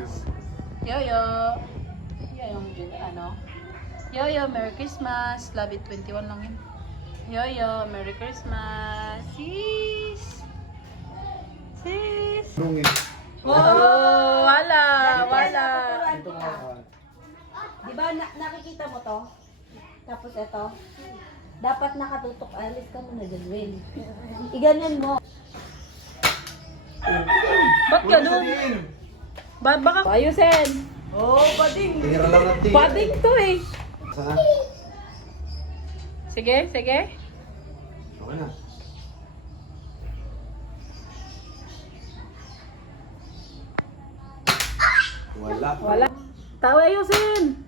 Christmas. Yoyo. Yung ano. Yoyo, Merry Christmas. Love it 21 lang yun. Yoyo, Merry Christmas. Sis. Sis. Oh, wala. Ito nga. Di ba nakikita mo to? Tapos ito. Dapat nakatutok. Alis ka muna dyan, Will. Iganon mo. Ba't ganun? Baka ayusin. Oh, bading. Tira lang ang tira. Bading to eh. Saan? Sige. Okay na. Wala. Tawa ayusin.